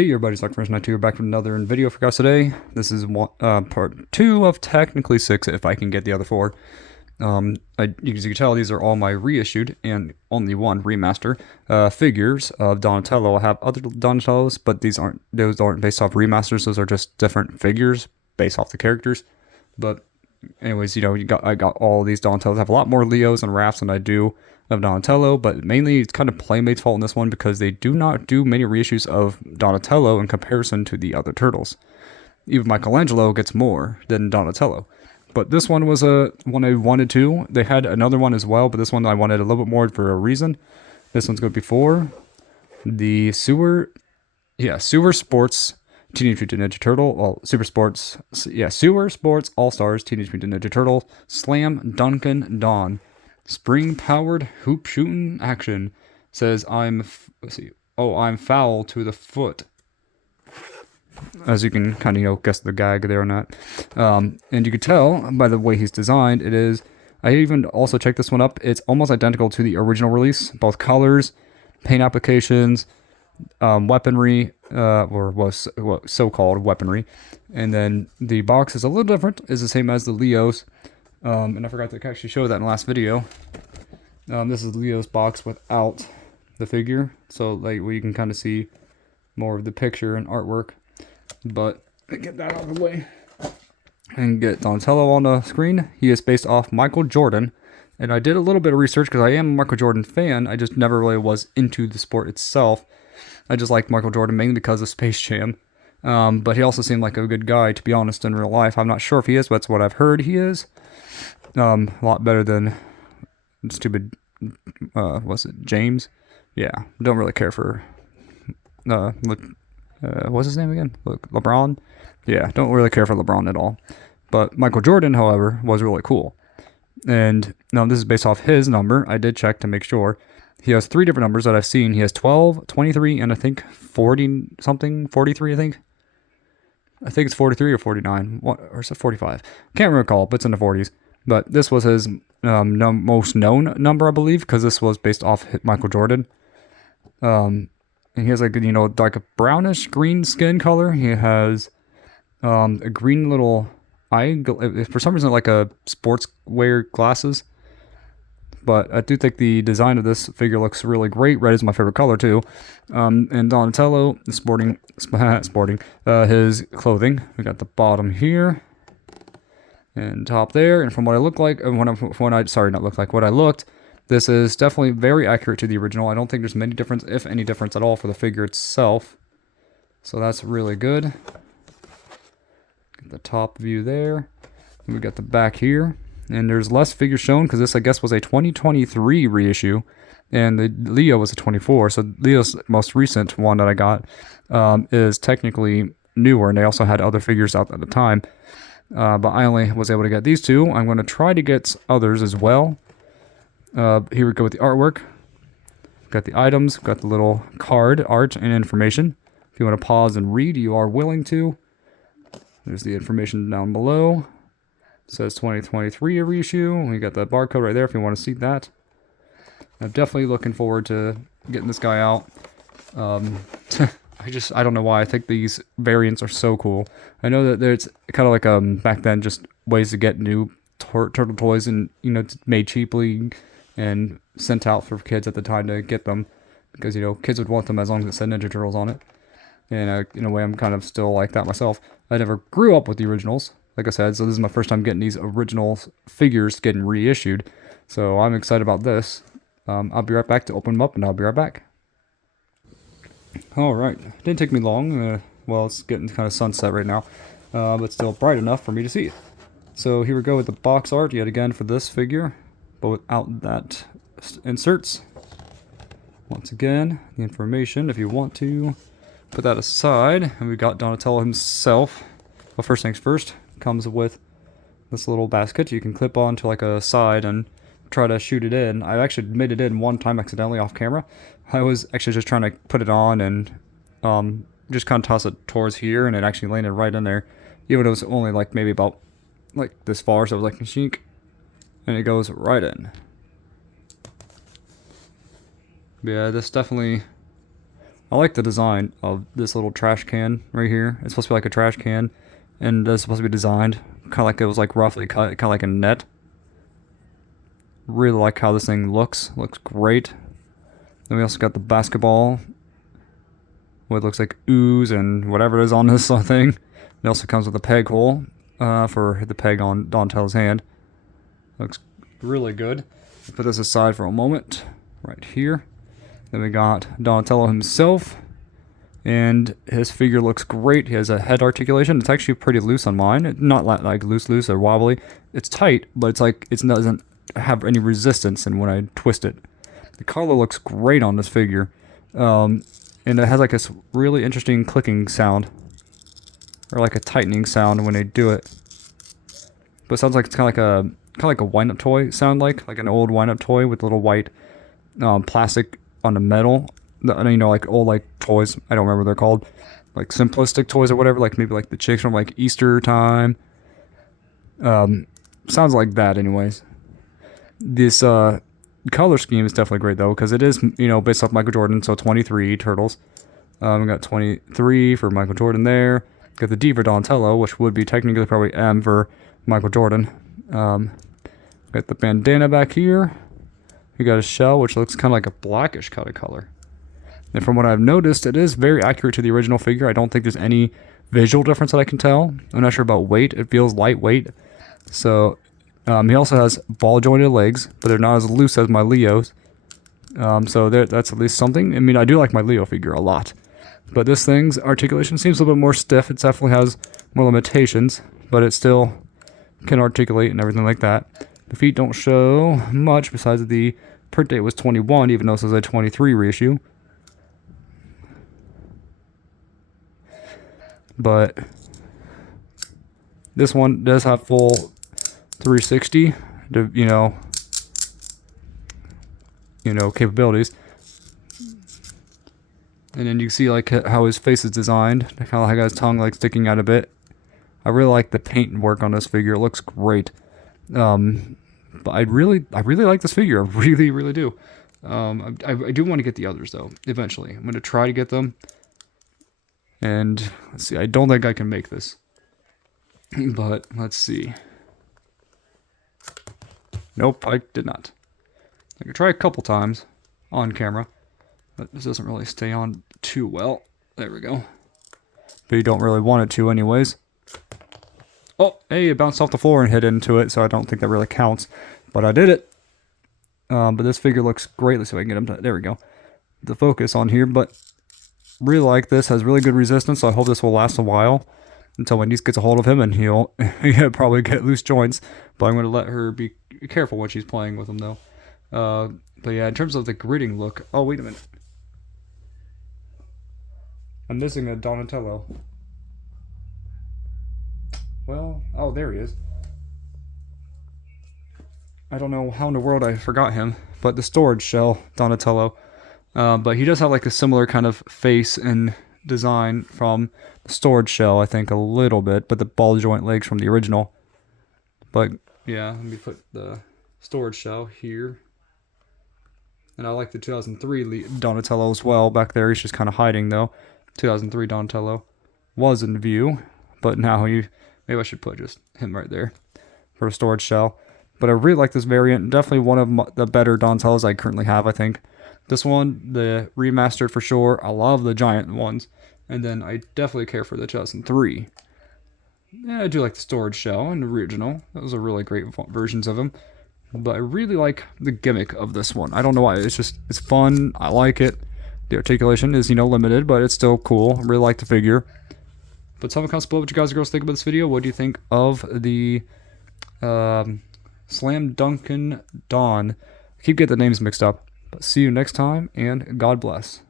Hey everybody, it's Dr. We're back with another video for you guys today. This is part 2 of technically 6 if I can get the other 4. As you can tell, these are all my reissued and only one remaster figures of Donatello. I have other Donatellos, but those aren't based off remasters. Those are just different figures based off the characters. But anyways, I got all these Donatellos. I have a lot more Leos and Raphs than I do of Donatello, but mainly it's kind of Playmate's fault in this one because they do not do many reissues of Donatello in comparison to the other turtles. Even Michelangelo gets more than Donatello. But this one was one I wanted to. They had another one as well, but this one I wanted a little bit more for a reason. This one's going before the Sewer Sports Teenage Mutant Ninja Turtle, Sewer Sports All-Stars Teenage Mutant Ninja Turtle Slam Dunkin Dawn Spring Powered Hoop Shooting Action. Says I'm foul to the foot. As you can kind of guess the gag there on that, and you can tell by the way he's designed. It is. I even also checked this one up. It's almost identical to the original release, both colors, paint applications, weaponry, or so-called weaponry, and then the box is a little different. It's the same as the Leos, and I forgot to actually show that in the last video. This is Leo's box without the figure, so like where you can kind of see more of the picture and artwork. But get that out of the way and get Donatello on the screen. He is based off Michael Jordan, and I did a little bit of research because I am a Michael Jordan fan. I just never really was into the sport itself. I just liked Michael Jordan mainly because of Space Jam. But he also seemed like a good guy, to be honest, in real life. I'm not sure if he is, but that's what I've heard he is. A lot better than stupid, what's it, James? Yeah, don't really care for, what's his name again? LeBron? Yeah, don't really care for LeBron at all. But Michael Jordan, however, was really cool. And now this is based off his number. I did check to make sure. He has 3 different numbers that I've seen. He has 12, 23, and I think 40 something, 43, I think. I think it's 43 or 49. Or is it 45? Can't recall, but it's in the 40s. But this was his most known number, I believe, because this was based off Michael Jordan. And he has like a brownish green skin color. He has a green little eye, for some reason like a sportswear glasses. But I do think the design of this figure looks really great. Red is my favorite color too. And Donatello is sporting his clothing. We got the bottom here and top there. And from what I look like, what I looked. This is definitely very accurate to the original. I don't think there's many difference, if any difference at all, for the figure itself. So that's really good. Get the top view there. And we got the back here. And there's less figures shown because this, I guess, was a 2023 reissue. And the Leo was a 24. So Leo's most recent one that I got is technically newer. And they also had other figures out at the time. But I only was able to get these 2. I'm going to try to get others as well. Here we go with the artwork. Got the items, got the little card, art, and information. If you want to pause and read, you are willing to. There's the information down below. It says 2023 reissue. We got the barcode right there if you want to see that. I'm definitely looking forward to getting this guy out. I don't know why. I think these variants are so cool. I know that there's kind of like back then just ways to get new turtle toys and made cheaply and sent out for kids at the time to get them because kids would want them as long as it said Ninja Turtles on it. And in a way, I'm kind of still like that myself. I never grew up with the originals, like I said, so this is my first time getting these original figures getting reissued. So I'm excited about this. I'll be right back to open them up, and I'll be right back. All right, didn't take me long. Well, it's getting kind of sunset right now, but still bright enough for me to see it. So here we go with the box art yet again for this figure, but without that inserts. Once again, the information, if you want to put that aside. And we got Donatello himself. Well, first things first, comes with this little basket you can clip onto like a side and try to shoot it in. I actually made it in one time accidentally off camera. I was actually just trying to put it on and just kind of toss it towards here, and it actually landed right in there. Even though it was only like maybe about like this far, so it was like shink, and it goes right in. But yeah, this definitely I like the design of this little trash can right here. It's supposed to be like a trash can, and it's supposed to be designed kind of like it was like roughly cut, kind of like a net. Really like how this thing looks. Looks great. Then we also got the basketball, what looks like ooze and whatever it is on this thing. It also comes with a peg hole for the peg on Donatello's hand. Looks really good. Put this aside for a moment, right here. Then we got Donatello himself, and his figure looks great. He has a head articulation. It's actually pretty loose on mine. Not like loose or wobbly. It's tight, but it's like it doesn't have any resistance. And when I twist it, the color looks great on this figure, and it has like this really interesting clicking sound, or like a tightening sound when they do it. But it sounds like it's kind of like a wind-up toy. Sound like an old wind-up toy with little white plastic on the metal. You know, like old like toys. I don't remember what they're called, like simplistic toys or whatever. Like maybe like the chicks from like Easter time. Sounds like that, anyways. This color scheme is definitely great though, because it is, you know, based off Michael Jordan. So 23 turtles. We got 23 for Michael Jordan there. Got the D for Donatello, which would be technically probably M for Michael Jordan. Got the bandana back here. We got a shell, which looks kind of like a blackish kind of color. And from what I've noticed, it is very accurate to the original figure. I don't think there's any visual difference that I can tell. I'm not sure about weight. It feels lightweight. So he also has ball jointed legs, but they're not as loose as my Leo's. So that's at least something. I mean, I do like my Leo figure a lot, but this thing's articulation seems a little bit more stiff. It definitely has more limitations, but it still can articulate and everything like that. The feet don't show much besides the print date was 21, even though this is a 23 reissue. But this one does have full 360, you know, capabilities. And then you can see like how his face is designed. Kind of like his tongue like sticking out a bit. I really like the paint work on this figure. It looks great. But I really like this figure. I really do. I do want to get the others though. Eventually, I'm gonna try to get them. And let's see. I don't think I can make this, but let's see. Nope, I did not. I could try a couple times on camera, but this doesn't really stay on too well. There we go. But you don't really want it to, anyways. Oh, hey, it bounced off the floor and hit into it, so I don't think that really counts. But I did it. But this figure looks great. Let's see if I can get him to... There we go. The focus on here, but really like this. Has really good resistance, so I hope this will last a while. Until my niece gets a hold of him, and he'll probably get loose joints. But I'm going to let her be careful when she's playing with him, though. But yeah, in terms of the gridding look... Oh, wait a minute. I'm missing a Donatello. Well, oh, there he is. I don't know how in the world I forgot him, but the storage shell, Donatello. But he does have like a similar kind of face and design from the storage shell, I think, a little bit, but the ball joint legs from the original. But yeah, let me put the storage shell here. And I like the 2003 Donatello as well. Back there, he's just kind of hiding though. 2003 Donatello was in view, but now maybe I should put just him right there for a storage shell. But I really like this variant. Definitely one of the better Donatellos I currently have, I think. This one, the remastered for sure. I love the giant ones. And then I definitely care for the 2003. Yeah, I do like the storage shell and the original. Those are really great versions of him. But I really like the gimmick of this one. I don't know why. It's fun. I like it. The articulation is, limited, but it's still cool. I really like the figure. But tell me in the comments below what you guys and girls think about this video. What do you think of the Slam Dunkin Dawn? I keep getting the names mixed up. But see you next time, and God bless.